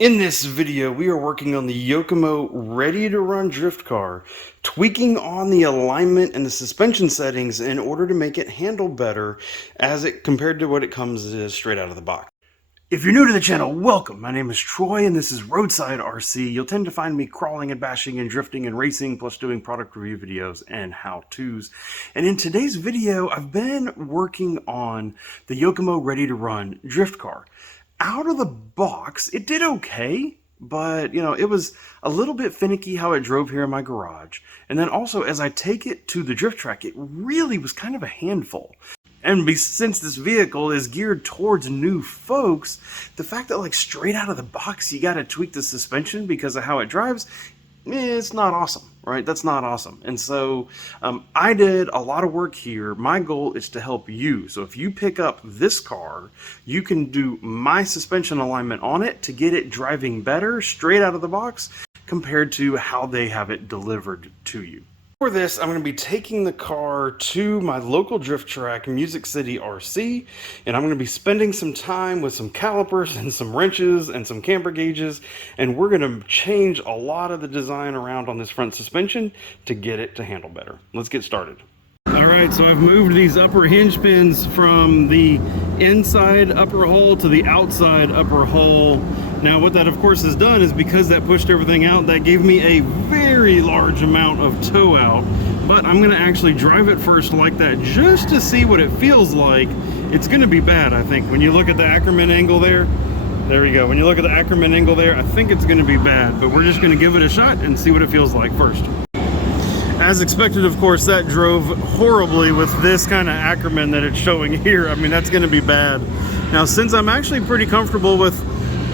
In this video, we are working on the Yokomo ready-to-run drift car, tweaking on the alignment and the suspension settings in order to make it handle better as it compared to what it comes as straight out of the box. If you're new to the channel, welcome. My name is Troy and this is Roadside RC. You'll tend to find me crawling and bashing and drifting and racing, plus doing product review videos and how-tos. And in today's video, I've been working on the Yokomo ready-to-run drift car. Out of the box, it did okay, but it was a little bit finicky how it drove here in my garage. And then also, as I take it to the drift track, it really was kind of a handful. And since this vehicle is geared towards new folks, the fact that straight out of the box you got to tweak the suspension because of how it drives, it's not awesome, right? That's not awesome. And so I did a lot of work here. My goal is to help you. So if you pick up this car, you can do my suspension alignment on it to get it driving better straight out of the box compared to how they have it delivered to you. For this, I'm going to be taking the car to my local drift track, Music City RC, and I'm going to be spending some time with some calipers and some wrenches and some camber gauges, and we're going to change a lot of the design around on this front suspension to get it to handle better. Let's get started. Alright, so I've moved these upper hinge pins from the inside upper hole to the outside upper hole. Now what that of course has done is, because that pushed everything out, that gave me a very large amount of toe out. But I'm going to actually drive it first like that just to see what it feels like. It's going to be bad, I think. When you look at the Ackerman angle there we go. When you look at the Ackerman angle there, I think it's going to be bad. But we're just going to give it a shot and see what it feels like first. As expected, of course, that drove horribly with this kind of Ackerman that it's showing here. I mean, that's going to be bad. Now, since I'm actually pretty comfortable with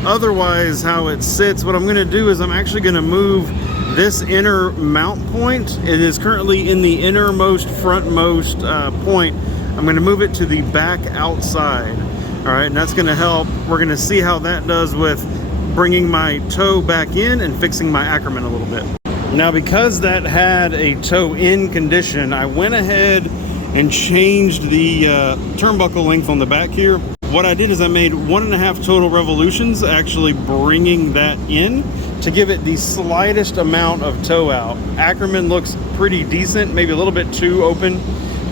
otherwise how it sits, what I'm going to do is I'm actually going to move this inner mount point. It is currently in the innermost, frontmost point. I'm going to move it to the back outside. All right, and that's going to help. We're going to see how that does with bringing my toe back in and fixing my Ackerman a little bit. Now, because that had a toe-in condition, I went ahead and changed the turnbuckle length on the back here. What I did is I made 1.5 total revolutions, actually bringing that in to give it the slightest amount of toe out. Ackerman looks pretty decent, maybe a little bit too open,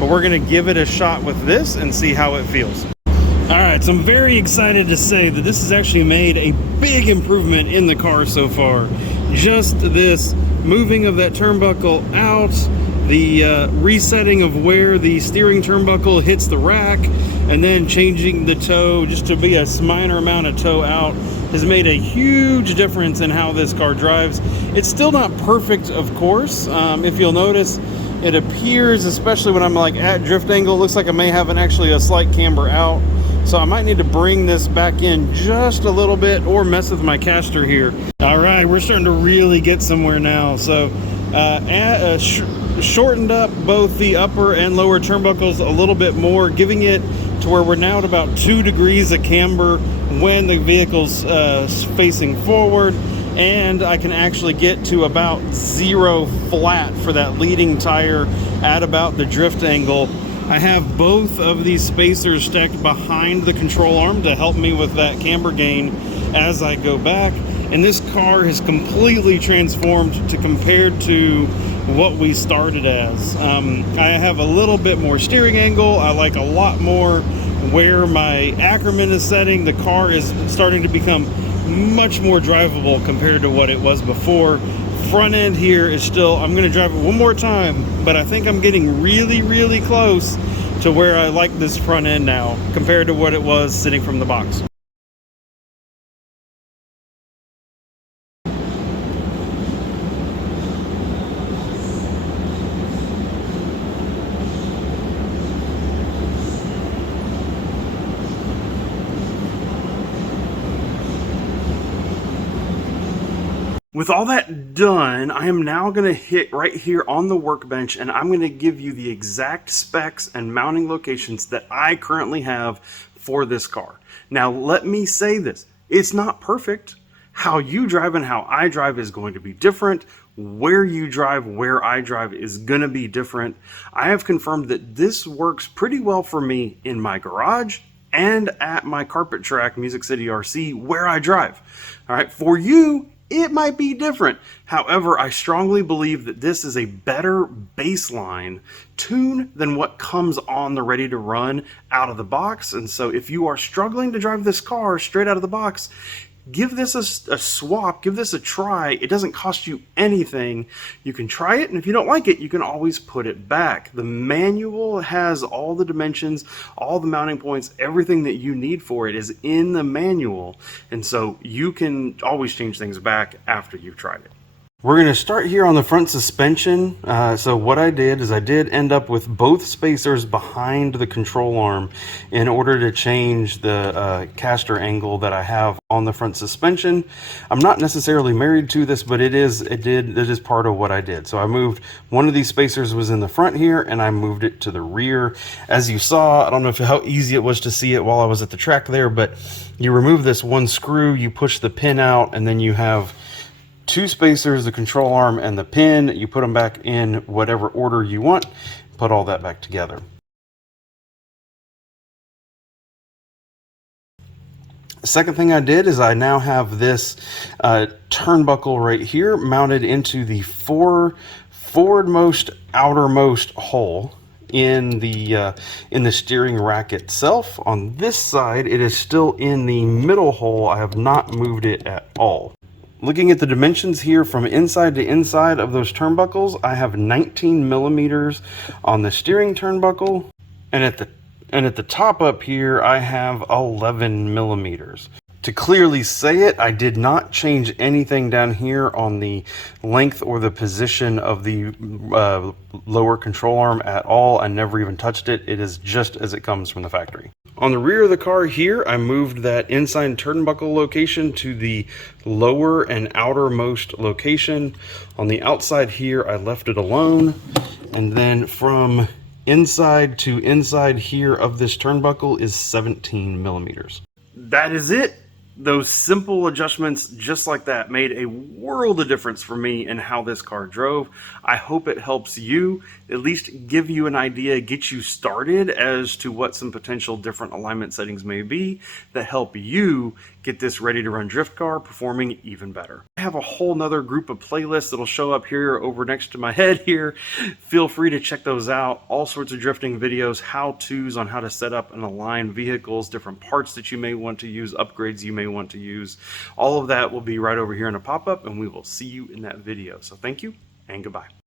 but we're going to give it a shot with this and see how it feels. Alright, so I'm very excited to say that this has actually made a big improvement in the car so far. Just this moving of that turnbuckle out, the resetting of where the steering turnbuckle hits the rack, and then changing the toe just to be a minor amount of toe out has made a huge difference in how this car drives. It's still not perfect, of course. If you'll notice, it appears, especially when I'm at drift angle, it looks like I may have actually a slight camber out. So I might need to bring this back in just a little bit or mess with my caster here. All right, we're starting to really get somewhere now. So shortened up both the upper and lower turnbuckles a little bit more, giving it to where we're now at about 2 degrees of camber when the vehicle's facing forward. And I can actually get to about 0 flat for that leading tire at about the drift angle. I have both of these spacers stacked behind the control arm to help me with that camber gain as I go back. And this car has completely transformed to compared to what we started as. I have a little bit more steering angle. I like a lot more where my Ackerman is setting. The car is starting to become much more drivable compared to what it was before. Front end here is still, I'm going to drive it one more time, but I think I'm getting really, really close to where I like this front end now compared to what it was sitting from the box. With all that done, I am now going to hit right here on the workbench, and I'm going to give you the exact specs and mounting locations that I currently have for this car. Now, let me say this. It's not perfect. How you drive and how I drive is going to be different. Where you drive, where I drive is going to be different. I have confirmed that this works pretty well for me in my garage and at my carpet track, Music City RC, where I drive. All right, for you, it might be different. However, I strongly believe that this is a better baseline tune than what comes on the Ready to Run out of the box. And so if you are struggling to drive this car straight out of the box, give this a swap, give this a try. It doesn't cost you anything. You can try it, and if you don't like it, you can always put it back. The manual has all the dimensions, all the mounting points, everything that you need for it is in the manual, and so you can always change things back after you've tried it. We're going to start here on the front suspension. So what I did is I did end up with both spacers behind the control arm in order to change the caster angle that I have on the front suspension. I'm not necessarily married to this, but it is part of what I did. So I moved one of these spacers was in the front here, and I moved it to the rear. As you saw, I don't know how easy it was to see it while I was at the track there, but you remove this one screw, you push the pin out, and then you have two spacers, the control arm and the pin. You put them back in whatever order you want, put all that back together. The second thing I did is I now have this turnbuckle right here mounted into the forwardmost outermost hole in the steering rack itself. On this side, it is still in the middle hole. I have not moved it at all. Looking at the dimensions here from inside to inside of those turnbuckles, I have 19 millimeters on the steering turnbuckle, and at the top up here, I have 11 millimeters. To clearly say it, I did not change anything down here on the length or the position of the lower control arm at all. I never even touched it. It is just as it comes from the factory. On the rear of the car here, I moved that inside turnbuckle location to the lower and outermost location. On the outside here, I left it alone. And then from inside to inside here of this turnbuckle is 17 millimeters. That is it. Those simple adjustments just like that made a world of difference for me in how this car drove. I hope it helps you, at least give you an idea, get you started as to what some potential different alignment settings may be that help you get this Ready to Run drift car performing even better. I have a whole nother group of playlists that'll show up here over next to my head here. Feel free to check those out. All sorts of drifting videos, how-tos on how to set up and align vehicles, different parts that you may want to use, upgrades you may want to use. All of that will be right over here in a pop-up, and we will see you in that video. So thank you and goodbye.